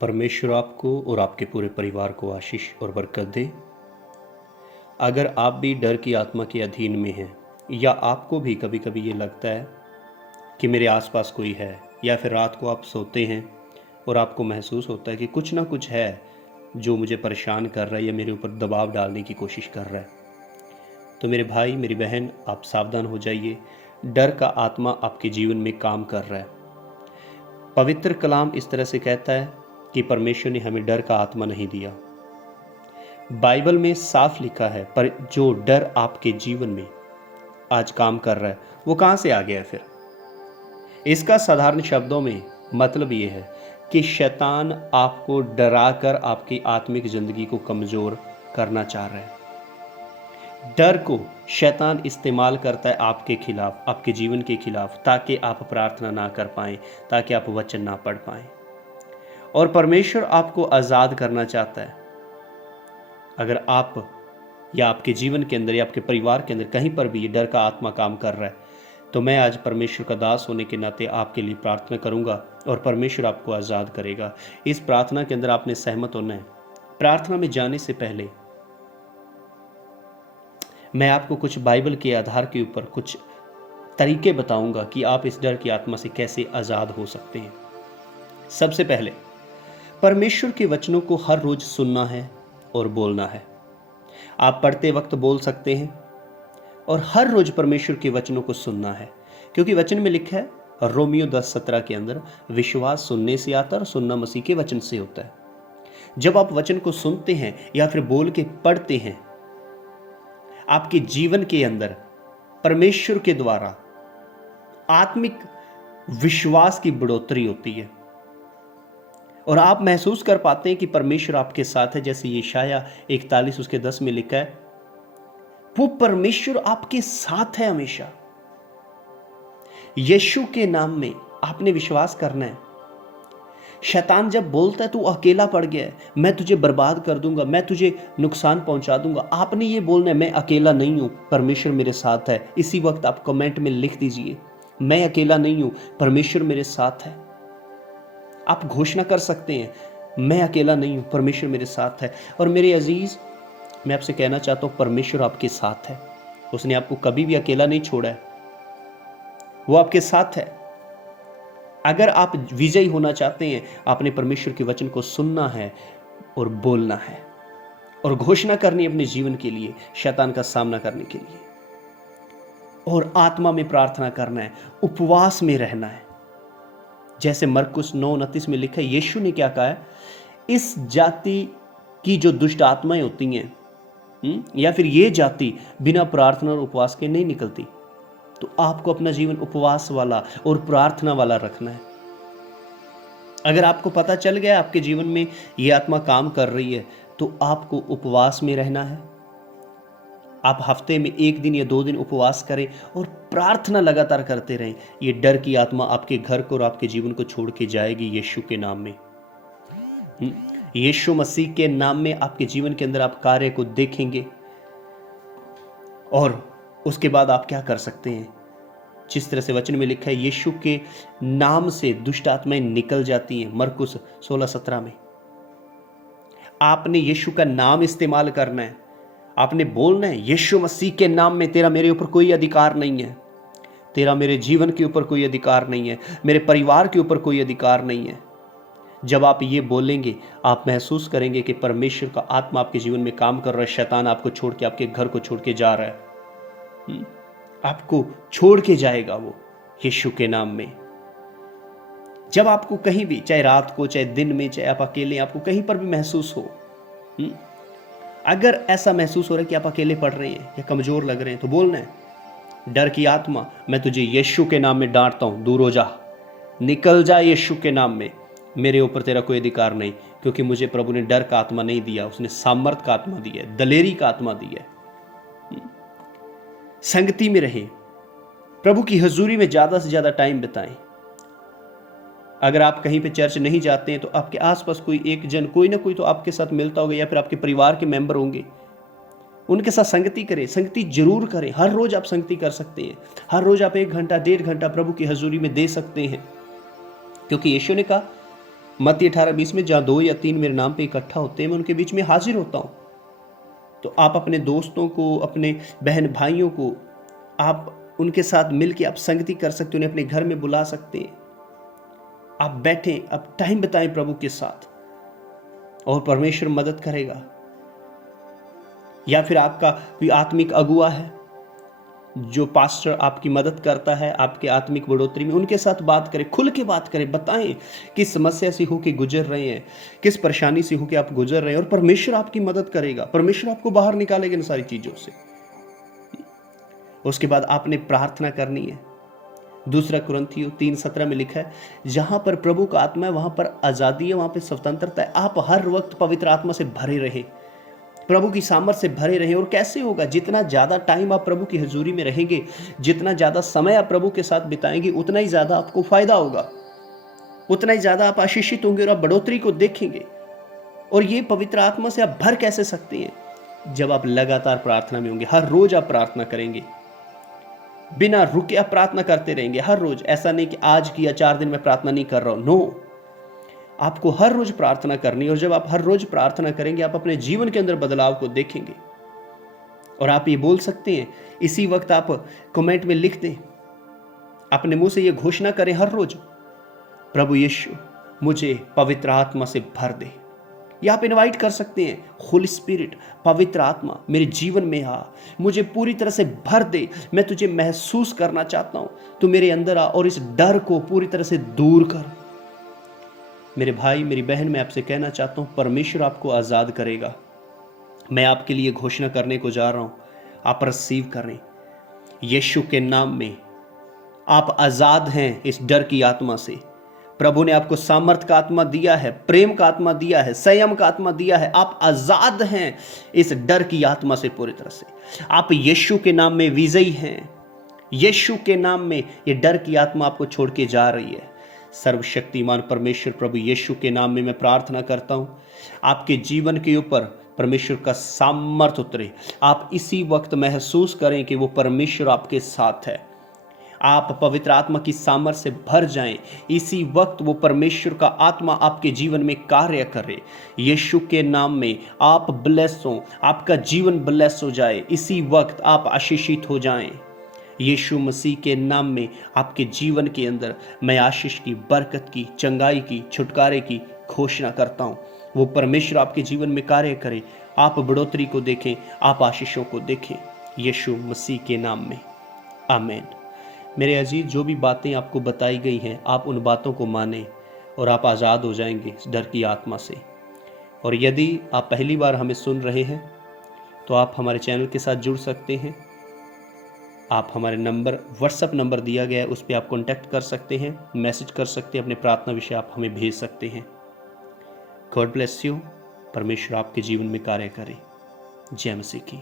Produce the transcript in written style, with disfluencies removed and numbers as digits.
परमेश्वर आपको और आपके पूरे परिवार को आशीष और बरकत दे। अगर आप भी डर की आत्मा के अधीन में हैं या आपको भी कभी कभी ये लगता है कि मेरे आसपास कोई है, या फिर रात को आप सोते हैं और आपको महसूस होता है कि कुछ ना कुछ है जो मुझे परेशान कर रहा है या मेरे ऊपर दबाव डालने की कोशिश कर रहा है, तो मेरे भाई मेरी बहन, आप सावधान हो जाइए। डर का आत्मा आपके जीवन में काम कर रहा है। पवित्र कलाम इस तरह से कहता है कि परमेश्वर ने हमें डर का आत्मा नहीं दिया। बाइबल में साफ लिखा है, पर जो डर आपके जीवन में आज काम कर रहा है वो कहां से आ गया? फिर इसका साधारण शब्दों में मतलब ये है कि शैतान आपको डराकर आपकी आत्मिक जिंदगी को कमजोर करना चाह रहा है। डर को शैतान इस्तेमाल करता है आपके खिलाफ, आपके जीवन के खिलाफ, ताकि आप प्रार्थना ना कर पाएं, ताकि आप वचन ना पढ़ पाएं। और परमेश्वर आपको आज़ाद करना चाहता है। अगर आप या आपके जीवन के अंदर या आपके परिवार के अंदर कहीं पर भी ये डर का आत्मा काम कर रहा है, तो मैं आज परमेश्वर का दास होने के नाते आपके लिए प्रार्थना करूंगा और परमेश्वर आपको आज़ाद करेगा। इस प्रार्थना के अंदर आपने सहमत होना है। प्रार्थना में जाने से पहले मैं आपको कुछ बाइबल के आधार के ऊपर कुछ तरीके बताऊंगा कि आप इस डर की आत्मा से कैसे आज़ाद हो सकते हैं। सबसे पहले, परमेश्वर के वचनों को हर रोज सुनना है और बोलना है। आप पढ़ते वक्त बोल सकते हैं और हर रोज परमेश्वर के वचनों को सुनना है, क्योंकि वचन में लिखा है रोमियो 10:17 के अंदर, विश्वास सुनने से आता है और सुनना मसीह के वचन से होता है। जब आप वचन को सुनते हैं या फिर बोल के पढ़ते हैं, आपके जीवन के अंदर परमेश्वर के द्वारा आत्मिक विश्वास की बढ़ोतरी होती है और आप महसूस कर पाते हैं कि परमेश्वर आपके साथ है। जैसे यशायाह 41:10 में लिखा है, वो परमेश्वर आपके साथ है हमेशा। यीशु के नाम में आपने विश्वास करना है। शैतान जब बोलता है तू अकेला पड़ गया है, मैं तुझे बर्बाद कर दूंगा, मैं तुझे नुकसान पहुंचा दूंगा, आपने ये बोलना है, मैं अकेला नहीं हूं, परमेश्वर मेरे साथ है। इसी वक्त आप कमेंट में लिख दीजिए, मैं अकेला नहीं हूं, परमेश्वर मेरे साथ है। आप घोषणा कर सकते हैं, मैं अकेला नहीं हूं, परमेश्वर मेरे साथ है। और मेरे अजीज, मैं आपसे कहना चाहता हूं, परमेश्वर आपके साथ है। उसने आपको कभी भी अकेला नहीं छोड़ा है, वो आपके साथ है। अगर आप विजयी होना चाहते हैं, आपने परमेश्वर के वचन को सुनना है और बोलना है और घोषणा करनी है अपने जीवन के लिए, शैतान का सामना करने के लिए, और आत्मा में प्रार्थना करना है, उपवास में रहना है। जैसे मरकुस 9:29 में लिखा है, यीशु ने क्या कहा है, इस जाति की जो दुष्ट आत्माएं होती हैं या फिर ये जाति बिना प्रार्थना और उपवास के नहीं निकलती। तो आपको अपना जीवन उपवास वाला और प्रार्थना वाला रखना है। अगर आपको पता चल गया आपके जीवन में ये आत्मा काम कर रही है, तो आपको उपवास में रहना है। आप हफ्ते में 1 दिन या 2 दिन उपवास करें और प्रार्थना लगातार करते रहें। ये डर की आत्मा आपके घर को और आपके जीवन को छोड़ के जाएगी यीशु के नाम में। यीशु मसीह के नाम में आपके जीवन के अंदर आप कार्य को देखेंगे। और उसके बाद आप क्या कर सकते हैं, जिस तरह से वचन में लिखा है, यीशु के नाम से दुष्ट आत्माएं निकल जाती हैं। मरकुस 16:17 में आपने यीशु का नाम इस्तेमाल करना है। आपने बोलना है, यीशु मसीह के नाम में तेरा मेरे ऊपर कोई अधिकार नहीं है, तेरा मेरे जीवन के ऊपर कोई अधिकार नहीं है, मेरे परिवार के ऊपर कोई अधिकार नहीं है। जब आप ये बोलेंगे, आप महसूस करेंगे कि परमेश्वर का आत्मा आपके जीवन में काम कर रहा है। शैतान आपको छोड़ के, आपके घर को छोड़ के जा रहा है, आपको छोड़ के जाएगा वो यीशु के नाम में। जब आपको कहीं भी, चाहे रात को, चाहे दिन में, चाहे आप अकेले, आपको कहीं पर भी महसूस हो, अगर ऐसा महसूस हो रहा है कि आप अकेले पड़ रहे हैं या कमजोर लग रहे हैं, तो बोलना है, डर की आत्मा, मैं तुझे यीशु के नाम में डांटता हूं, दूर हो जा, निकल जा यीशु के नाम में, मेरे ऊपर तेरा कोई अधिकार नहीं। क्योंकि मुझे प्रभु ने डर का आत्मा नहीं दिया, उसने सामर्थ का आत्मा दिया है, दलेरी का आत्मा दिया है। संगति में रहें, प्रभु की हजूरी में ज्यादा से ज्यादा टाइम बिताएं। अगर आप कहीं पे चर्च नहीं जाते हैं, तो आपके आसपास कोई एक जन, कोई ना कोई तो आपके साथ मिलता होगा, या फिर आपके परिवार के मेंबर होंगे, उनके साथ संगति करें। संगति जरूर करें, हर रोज आप संगति कर सकते हैं। हर रोज आप 1 घंटा 1.5 घंटा प्रभु की हजूरी में दे सकते हैं, क्योंकि यीशु ने कहा मत्ती 18:20 में, जहाँ 2 या 3 मेरे नाम पे इकट्ठा होते हैं मैं उनके बीच में हाजिर होता हूँ। तो आप अपने दोस्तों को, अपने बहन भाइयों को, आप उनके साथ मिलकर आप संगति कर सकते हो, उन्हें अपने घर में बुला सकते हैं। आप बैठें, आप टाइम बिताएं प्रभु के साथ और परमेश्वर मदद करेगा। या फिर आपका कोई आत्मिक अगुआ है जो पास्टर आपकी मदद करता है आपके आत्मिक बढ़ोतरी में, उनके साथ बात करें, खुल के बात करें, बताएं किस समस्या से होके गुजर रहे हैं, किस परेशानी से होके आप गुजर रहे हैं, और परमेश्वर आपकी मदद करेगा, परमेश्वर आपको बाहर निकालेगा इन सारी चीज़ों से। उसके बाद आपने प्रार्थना करनी है। 2 कुरिन्थियों 3:17 में लिखा है, जहां पर प्रभु का आत्मा है वहां पर आज़ादी है, वहां पर स्वतंत्रता है। आप हर वक्त पवित्र आत्मा से भरे रहें, प्रभु की सामर्थ से भरे रहें। और कैसे होगा? जितना ज़्यादा टाइम आप प्रभु की हजूरी में रहेंगे, जितना ज़्यादा समय आप प्रभु के साथ बिताएंगे, उतना ही ज़्यादा आपको फायदा होगा, उतना ही ज़्यादा आप आशीषित होंगे और आप बढ़ोतरी को देखेंगे। और ये पवित्र आत्मा से आप भर कैसे सकते हैं? जब आप लगातार प्रार्थना में होंगे, हर रोज आप प्रार्थना करेंगे, बिना रुके आप प्रार्थना करते रहेंगे हर रोज। ऐसा नहीं कि आज किया 4 दिन में प्रार्थना नहीं कर रहा हूं, नो, आपको हर रोज प्रार्थना करनी है। और जब आप हर रोज प्रार्थना करेंगे, आप अपने जीवन के अंदर बदलाव को देखेंगे। और आप ये बोल सकते हैं, इसी वक्त आप कमेंट में लिख दें, अपने मुंह से ये घोषणा करें हर रोज, प्रभु यीशु मुझे पवित्र आत्मा से भर दे। या आप इनवाइट कर सकते हैं, होली स्पिरिट, पवित्र आत्मा मेरे जीवन में आ, मुझे पूरी तरह से भर दे, मैं तुझे महसूस करना चाहता हूं, तू मेरे अंदर आ और इस डर को पूरी तरह से दूर कर। मेरे भाई, मेरी बहन, मैं आपसे कहना चाहता हूं, परमेश्वर आपको आज़ाद करेगा। मैं आपके लिए घोषणा करने को जा रहा हूं, आप रिसीव करें। यीशु के नाम में आप आज़ाद हैं इस डर की आत्मा से। प्रभु ने आपको सामर्थ का आत्मा दिया है, प्रेम का आत्मा दिया है, संयम का आत्मा दिया है। आप आज़ाद हैं इस डर की आत्मा से पूरी तरह से। आप यीशु के नाम में विजयी हैं। यीशु के नाम में ये डर की आत्मा आपको छोड़ के जा रही है। सर्वशक्तिमान परमेश्वर प्रभु यीशु के नाम में मैं प्रार्थना करता हूं, आपके जीवन के ऊपर परमेश्वर का सामर्थ उतरे। आप इसी वक्त महसूस करें कि वो परमेश्वर आपके साथ है। आप पवित्र आत्मा की सामर्थ से भर जाएं। इसी वक्त वो परमेश्वर का आत्मा आपके जीवन में कार्य करे। यीशु के नाम में आप ब्लेस हो, आपका जीवन ब्लेस हो जाए। इसी वक्त आप आशीषित हो जाएं। यीशु मसीह के नाम में आपके जीवन के अंदर मैं आशीष की, बरकत की, चंगाई की, छुटकारे की घोषणा करता हूँ। वो परमेश्वर आपके जीवन में कार्य करे, आप बढ़ोतरी को देखें, आप आशीषों को देखें, यीशु मसीह के नाम में, आमीन। मेरे अजीज, जो भी बातें आपको बताई गई हैं, आप उन बातों को मानें और आप आज़ाद हो जाएंगे इस डर की आत्मा से। और यदि आप पहली बार हमें सुन रहे हैं तो आप हमारे चैनल के साथ जुड़ सकते हैं। आप हमारे नंबर, व्हाट्सएप नंबर दिया गया है, उस पर आप कॉन्टैक्ट कर सकते हैं, मैसेज कर सकते हैं, अपने प्रार्थना विषय आप हमें भेज सकते हैं। God bless you. परमेश्वर आपके जीवन में कार्य करे। जय मसीह की।